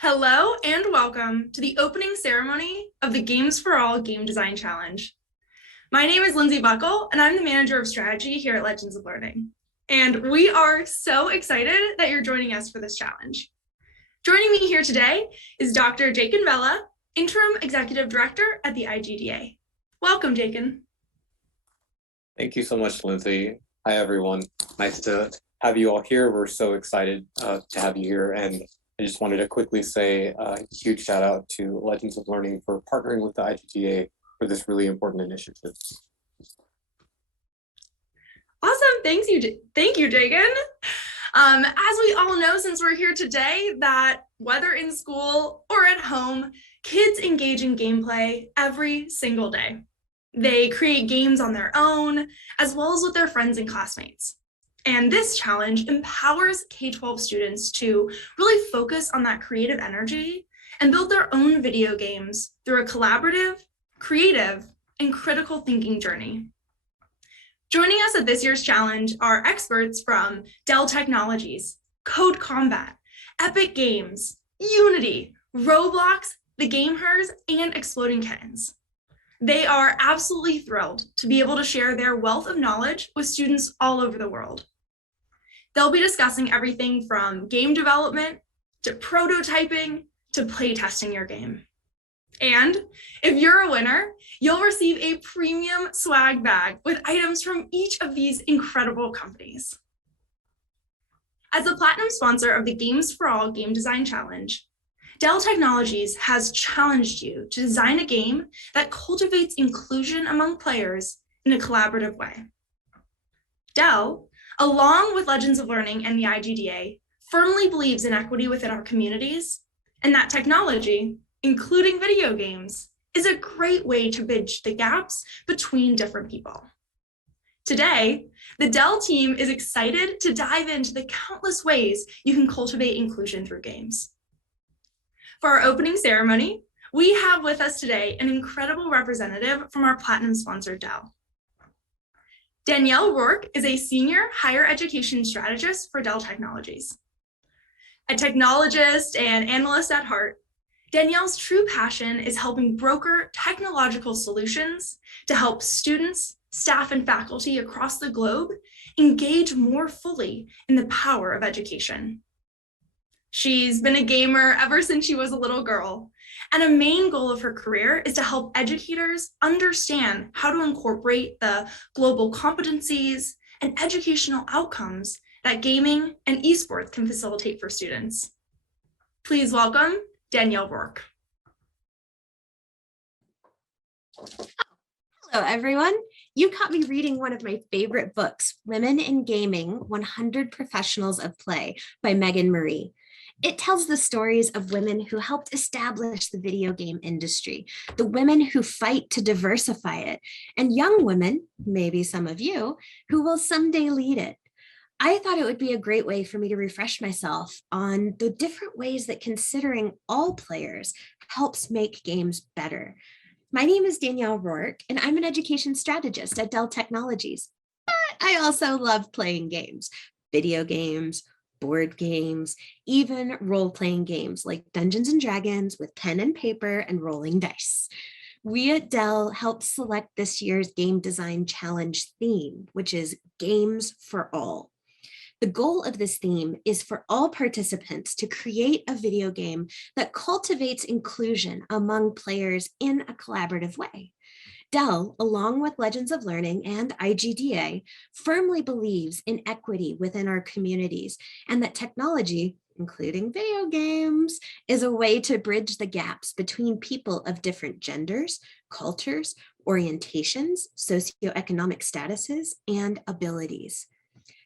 Hello and welcome to the opening ceremony of the Games for All Game Design Challenge. My name is Lindsay Buckle, and I'm the manager of strategy here at Legends of Learning. And we are so excited that you're joining us for this challenge. Joining me here today is Dr. Jakin Vella, Interim Executive Director at the IGDA. Welcome, Jakin. Thank you so much, Lindsay. Hi, everyone. Nice to have you all here. We're so excited to have you here. And I just wanted to quickly say a huge shout out to Legends of Learning for partnering with the IGDA for this really important initiative. Awesome. Thank you, Jakin. As we all know, since we're here today, that whether in school or at home, kids engage in gameplay every single day. They create games on their own, as well as with their friends and classmates. And this challenge empowers K-12 students to really focus on that creative energy and build their own video games through a collaborative, creative, and critical thinking journey. Joining us at this year's challenge are experts from Dell Technologies, Code Combat, Epic Games, Unity, Roblox, The Gamers, and Exploding Kittens. They are absolutely thrilled to be able to share their wealth of knowledge with students all over the world. They'll be discussing everything from game development to prototyping to play testing your game. And if you're a winner, you'll receive a premium swag bag with items from each of these incredible companies. As a platinum sponsor of the Games for All Game Design Challenge, Dell Technologies has challenged you to design a game that cultivates inclusion among players in a collaborative way. Dell, along with Legends of Learning and the IGDA, firmly believes in equity within our communities, and that technology, including video games, is a great way to bridge the gaps between different people. Today, the Dell team is excited to dive into the countless ways you can cultivate inclusion through games. For our opening ceremony, we have with us today an incredible representative from our platinum sponsor, Dell. Danielle Rourke is a senior higher education strategist for Dell Technologies. A technologist and analyst at heart, Danielle's true passion is helping broker technological solutions to help students, staff, and faculty across the globe engage more fully in the power of education. She's been a gamer ever since she was a little girl, and a main goal of her career is to help educators understand how to incorporate the global competencies and educational outcomes that gaming and esports can facilitate for students. Please welcome Danielle Rourke. Hello, everyone. You caught me reading one of my favorite books, Women in Gaming, 100 Professionals of Play by Megan Marie. It tells the stories of women who helped establish the video game industry, the women who fight to diversify it, and young women, maybe some of you, who will someday lead it. I thought it would be a great way for me to refresh myself on the different ways that considering all players helps make games better. My name is Danielle Rourke, and I'm an education strategist at Dell Technologies. But I also love playing games, video games, board games, even role-playing games like Dungeons and Dragons with pen and paper and rolling dice. We at Dell helped select this year's Game Design Challenge theme, which is Games for All. The goal of this theme is for all participants to create a video game that cultivates inclusion among players in a collaborative way. Dell, along with Legends of Learning and IGDA, firmly believes in equity within our communities and that technology, including video games, is a way to bridge the gaps between people of different genders, cultures, orientations, socioeconomic statuses, and abilities.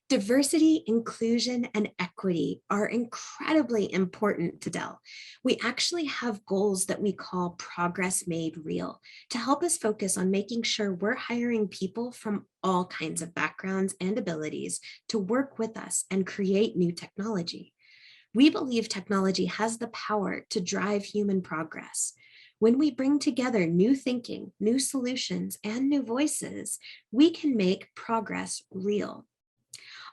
Diversity, inclusion, and equity are incredibly important to Dell. We actually have goals that we call Progress Made Real to help us focus on making sure we're hiring people from all kinds of backgrounds and abilities to work with us and create new technology. We believe technology has the power to drive human progress. When we bring together new thinking, new solutions, and new voices, we can make progress real.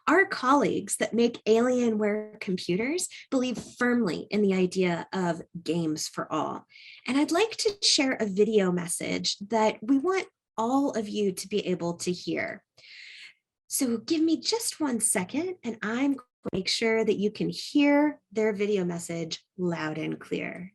Our colleagues that make Alienware computers believe firmly in the idea of games for all. And I'd like to share a video message that we want all of you to be able to hear. So give me just 1 second and I'm going to make sure that you can hear their video message loud and clear.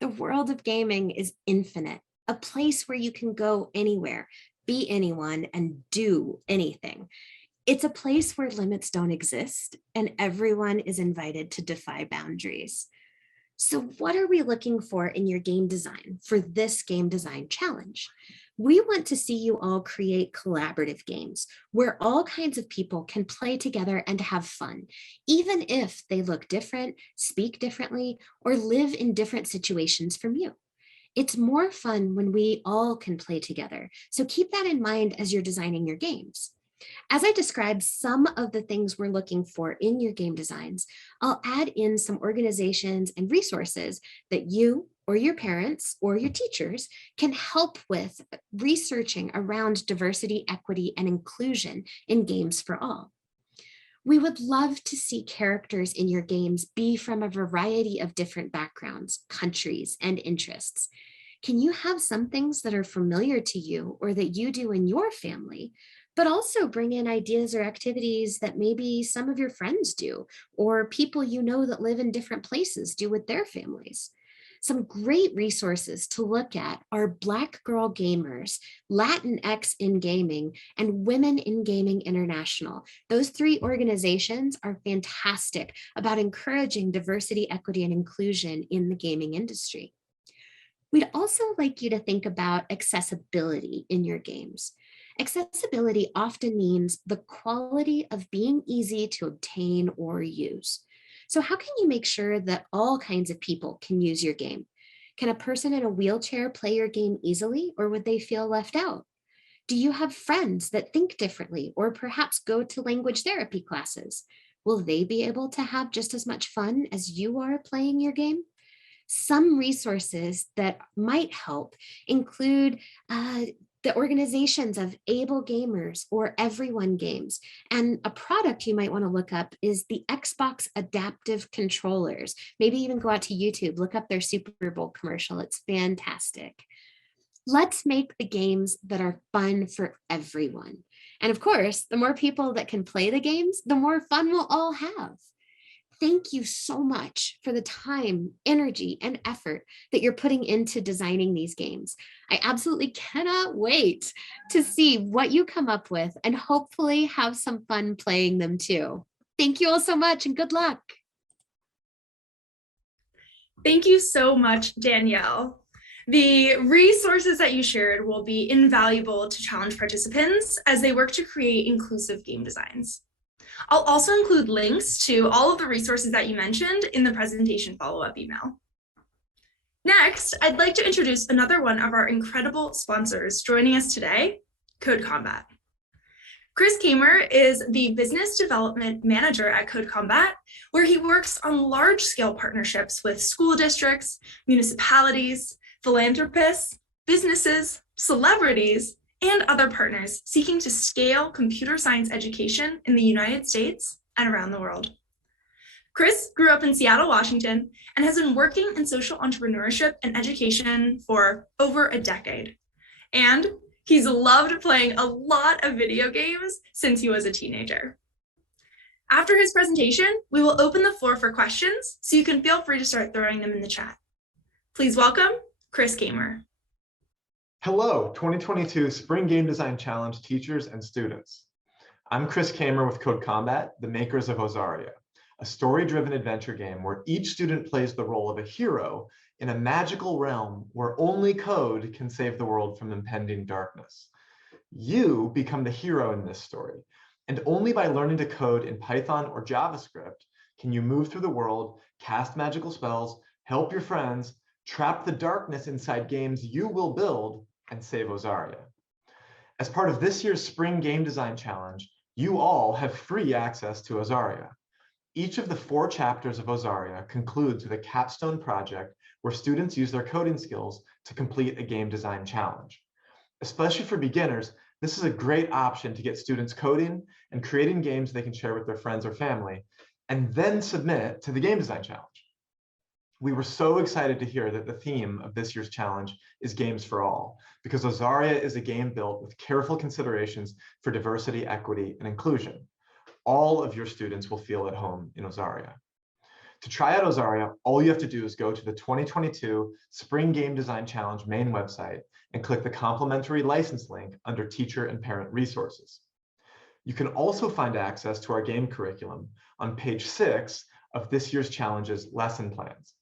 The world of gaming is infinite, a place where you can go anywhere, be anyone, and do anything. It's a place where limits don't exist and everyone is invited to defy boundaries. So what are we looking for in your game design for this game design challenge? We want to see you all create collaborative games where all kinds of people can play together and have fun, even if they look different, speak differently, or live in different situations from you. It's more fun when we all can play together. So keep that in mind as you're designing your games. As I describe some of the things we're looking for in your game designs, I'll add in some organizations and resources that you or your parents or your teachers can help with researching around diversity, equity, and inclusion in games for all. We would love to see characters in your games be from a variety of different backgrounds, countries, and interests. Can you have some things that are familiar to you or that you do in your family, but also bring in ideas or activities that maybe some of your friends do, or people you know that live in different places do with their families? Some great resources to look at are Black Girl Gamers, Latinx in Gaming, and Women in Gaming International. Those 3 organizations are fantastic about encouraging diversity, equity, and inclusion in the gaming industry. We'd also like you to think about accessibility in your games. Accessibility often means the quality of being easy to obtain or use. So how can you make sure that all kinds of people can use your game? Can a person in a wheelchair play your game easily, or would they feel left out? Do you have friends that think differently or perhaps go to language therapy classes? Will they be able to have just as much fun as you are playing your game? Some resources that might help include the organizations of Able Gamers or Everyone Games. And a product you might want to look up is the Xbox Adaptive Controllers. Maybe even go out to YouTube, look up their Super Bowl commercial. It's fantastic. Let's make the games that are fun for everyone. And of course, the more people that can play the games, the more fun we'll all have. Thank you so much for the time, energy, and effort that you're putting into designing these games. I absolutely cannot wait to see what you come up with and hopefully have some fun playing them too. Thank you all so much and good luck. Thank you so much, Danielle. The resources that you shared will be invaluable to challenge participants as they work to create inclusive game designs. I'll also include links to all of the resources that you mentioned in the presentation follow-up email. Next, I'd like to introduce another one of our incredible sponsors joining us today, Code Combat. Chris Kamer is the Business Development Manager at Code Combat, where he works on large-scale partnerships with school districts, municipalities, philanthropists, businesses, celebrities, and other partners seeking to scale computer science education in the United States and around the world. Chris grew up in Seattle, Washington, and has been working in social entrepreneurship and education for over a decade. And he's loved playing a lot of video games since he was a teenager. After his presentation, we will open the floor for questions, so you can feel free to start throwing them in the chat. Please welcome Chris Kamer. Hello, 2022 Spring Game Design Challenge teachers and students. I'm Chris Kamer with Code Combat, the makers of Osaria, a story-driven adventure game where each student plays the role of a hero in a magical realm where only code can save the world from impending darkness. You become the hero in this story. And only by learning to code in Python or JavaScript can you move through the world, cast magical spells, help your friends, trap the darkness inside games you will build, and save Ozaria. As part of this year's Spring Game Design Challenge, you all have free access to Ozaria. Each of the 4 chapters of Ozaria concludes with a capstone project where students use their coding skills to complete a game design challenge. Especially for beginners, this is a great option to get students coding and creating games they can share with their friends or family, and then submit to the Game Design Challenge. We were so excited to hear that the theme of this year's challenge is Games for All, because Ozaria is a game built with careful considerations for diversity, equity, and inclusion. All of your students will feel at home in Ozaria. To try out Ozaria, all you have to do is go to the 2022 Spring Game Design Challenge main website and click the complimentary license link under Teacher and Parent Resources. You can also find access to our game curriculum on page 6 of this year's challenge's lesson plans.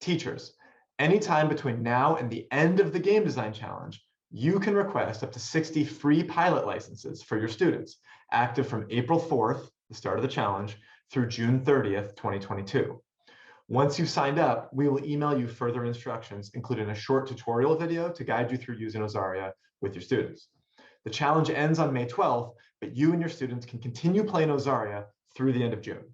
Teachers, anytime between now and the end of the Game Design Challenge, you can request up to 60 free pilot licenses for your students, active from April 4th, the start of the challenge, through June 30th, 2022. Once you've signed up, we will email you further instructions, including a short tutorial video to guide you through using Ozaria with your students. The challenge ends on May 12th, but you and your students can continue playing Ozaria through the end of June.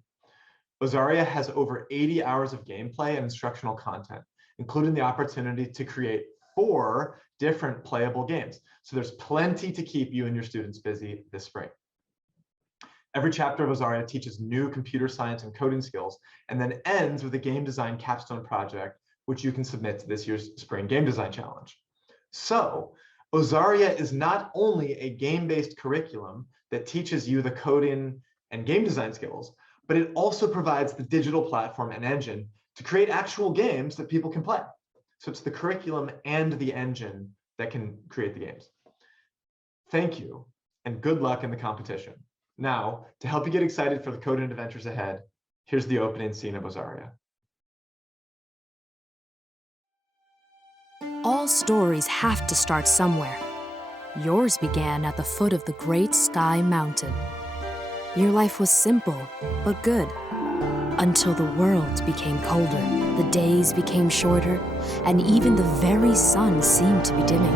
Ozaria has over 80 hours of gameplay and instructional content, including the opportunity to create 4 different playable games. So there's plenty to keep you and your students busy this spring. Every chapter of Ozaria teaches new computer science and coding skills, and then ends with a game design capstone project, which you can submit to this year's Spring Game Design Challenge. So Ozaria is not only a game-based curriculum that teaches you the coding and game design skills, but it also provides the digital platform and engine to create actual games that people can play. So it's the curriculum and the engine that can create the games. Thank you, and good luck in the competition. Now, to help you get excited for the coding adventures ahead, here's the opening scene of Ozaria. All stories have to start somewhere. Yours began at the foot of the Great Sky Mountain. Your life was simple, but good. Until the world became colder, the days became shorter, and even the very sun seemed to be dimming.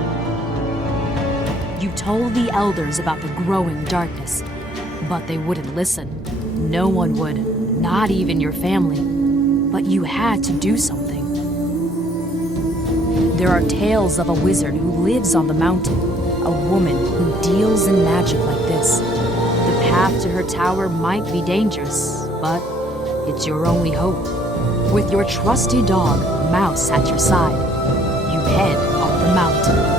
You told the elders about the growing darkness, but they wouldn't listen. No one would, not even your family. But you had to do something. There are tales of a wizard who lives on the mountain, a woman who deals in magic like this. The path to her tower might be dangerous, but it's your only hope. With your trusty dog, Mouse, at your side, you head up the mountain.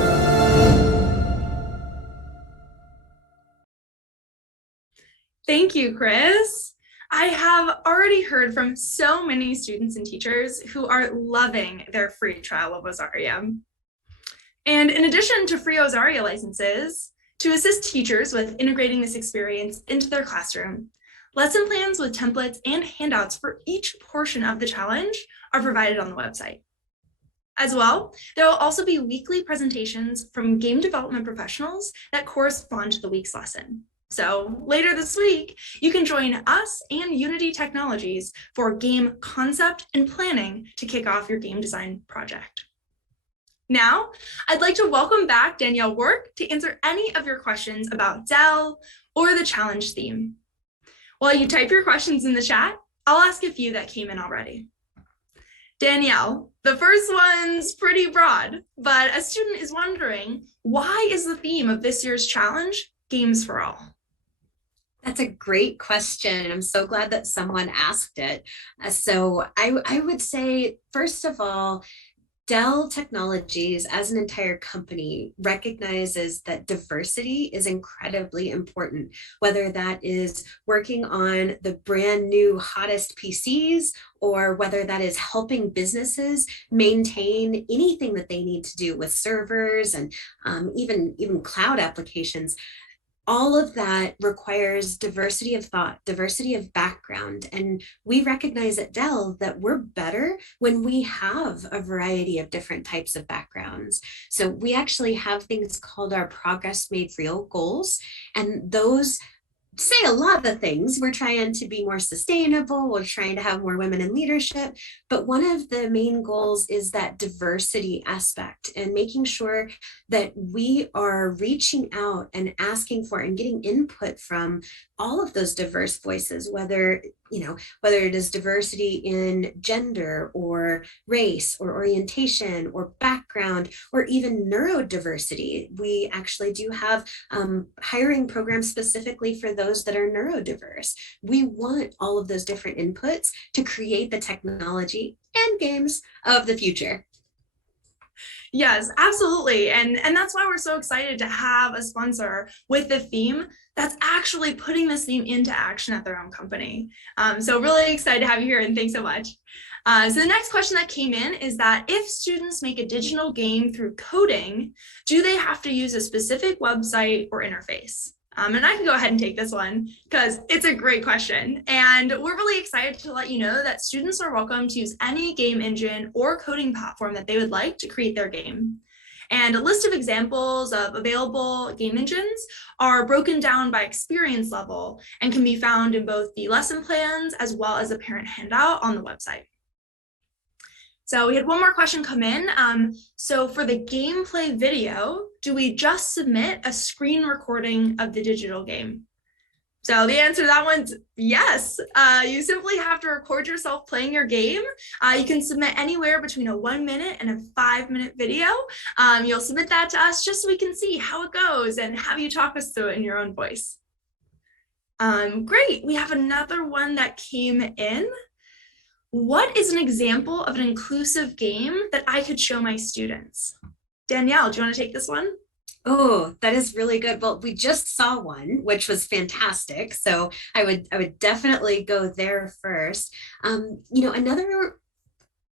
Thank you, Chris. I have already heard from so many students and teachers who are loving their free trial of Ozaria. And in addition to free Ozaria licenses, to assist teachers with integrating this experience into their classroom, lesson plans with templates and handouts for each portion of the challenge are provided on the website. As well, there will also be weekly presentations from game development professionals that correspond to the week's lesson. So later this week, you can join us and Unity Technologies for game concept and planning to kick off your game design project. Now, I'd like to welcome back Danielle Rourke to answer any of your questions about Dell or the challenge theme. While you type your questions in the chat, I'll ask a few that came in already. Danielle, the first one's pretty broad, but a student is wondering, why is the theme of this year's challenge Games for All? That's a great question. I'm so glad that someone asked it. So I would say, first of all, Dell Technologies as an entire company recognizes that diversity is incredibly important, whether that is working on the brand new hottest PCs or whether that is helping businesses maintain anything that they need to do with servers and even cloud applications. all of that requires diversity of thought, diversity of background. And we recognize at Dell that we're better when we have a variety of different types of backgrounds. So we actually have things called our Progress Made Real goals. And those say a lot of things. We're trying to be more sustainable. We're trying to have more women in leadership. But one of the main goals is that diversity aspect and making sure that we are reaching out and asking for and getting input from all of those diverse voices, whether it is diversity in gender or race or orientation or background or even neurodiversity. We actually do have hiring programs specifically for those that are neurodiverse. We want all of those different inputs to create the technology and games of the future. Yes, absolutely. And that's why we're so excited to have a sponsor with the theme that's actually putting this theme into action at their own company. So really excited to have you here, and thanks so much. So the next question that came in is that if students make a digital game through coding, do they have to use a specific website or interface? And I can go ahead and take this one because it's a great question. And we're really excited to let you know that students are welcome to use any game engine or coding platform that they would like to create their game. And a list of examples of available game engines are broken down by experience level and can be found in both the lesson plans as well as a parent handout on the website. So we had one more question come in. So for the gameplay video, do we just submit a screen recording of the digital game? So the answer to that one's yes. You simply have to record yourself playing your game. You can submit anywhere between a 1 minute and a 5 minute video. You'll submit that to us just so we can see how it goes and have you talk us through it in your own voice. Great, we have another one that came in. What is an example of an inclusive game that I could show my students? Danielle, do you want to take this one? Oh, that is really good. Well, we just saw one, which was fantastic. So I would definitely go there first. Another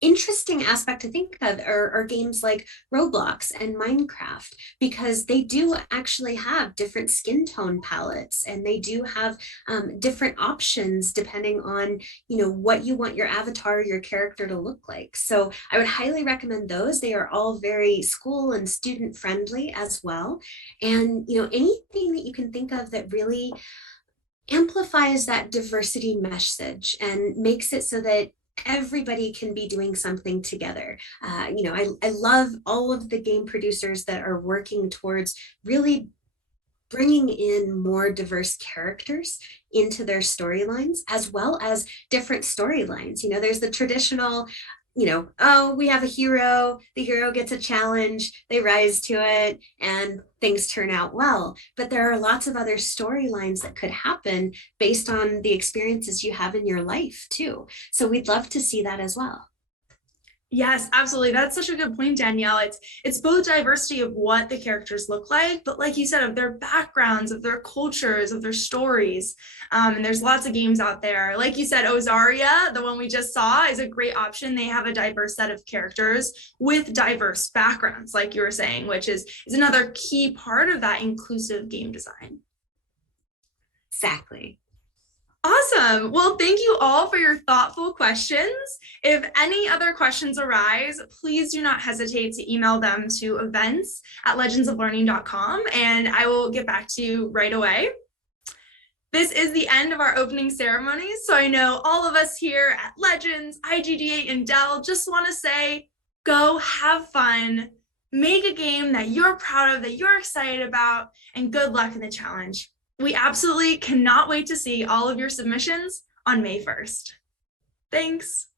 interesting aspect to think of are games like Roblox and Minecraft, because they do actually have different skin tone palettes, and they do have different options depending on what you want your avatar, your character to look like. So I would highly recommend those. They are all very school and student friendly as well. And anything that you can think of that really amplifies that diversity message and makes it so that everybody can be doing something together. I love all of the game producers that are working towards really bringing in more diverse characters into their storylines, as well as different storylines. There's the traditional, we have a hero, the hero gets a challenge, they rise to it, and things turn out well. But there are lots of other storylines that could happen based on the experiences you have in your life too. So we'd love to see that as well. Yes, absolutely. That's such a good point, Danielle. It's both diversity of what the characters look like, but like you said, of their backgrounds, of their cultures, of their stories. And there's lots of games out there. Like you said, Ozaria, the one we just saw, is a great option. They have a diverse set of characters with diverse backgrounds, like you were saying, which is another key part of that inclusive game design. Exactly. Awesome. Well, thank you all for your thoughtful questions. If any other questions arise, please do not hesitate to email them to events@legendsoflearning.com, and I will get back to you right away. This is the end of our opening ceremonies, so I know all of us here at Legends, IGDA, and Dell just want to say, go have fun, make a game that you're proud of, that you're excited about, and good luck in the challenge. We absolutely cannot wait to see all of your submissions on May 1st. Thanks.